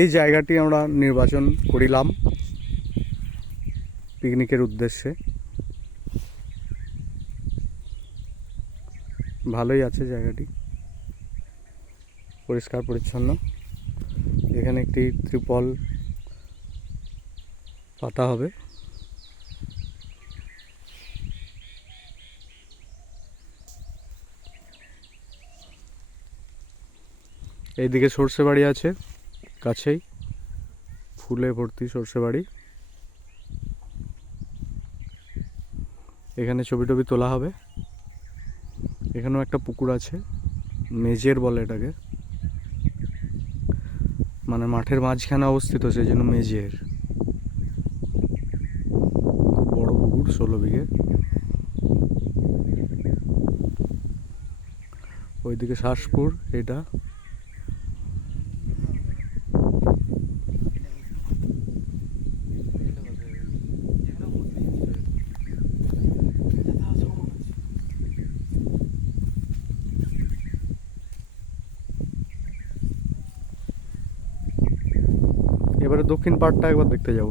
এই জায়গাটি আমরা নির্বাচন করিলাম পিকনিকের উদ্দেশ্যে। ভালোই আছে জায়গাটি, পরিষ্কার পরিচ্ছন্ন। এখানে একটি ত্রিপল পাতা হবে। এইদিকে সর্ষে বাড়ি আছে কাছেই, ফুলে ভর্তি সর্ষে বাড়ি। এখানে ছবি টবি তোলা হবে। এখানেও একটা পুকুর আছে, মেজের বলে এটাকে, মানে মাঠের মাঝখানে অবস্থিত, সেই জন্য মেজের। বড় পুকুর, 16 বিঘে। ওইদিকে শাসপুর এটা। এবারে দক্ষিণ পাড়টা একবার দেখতে যাব।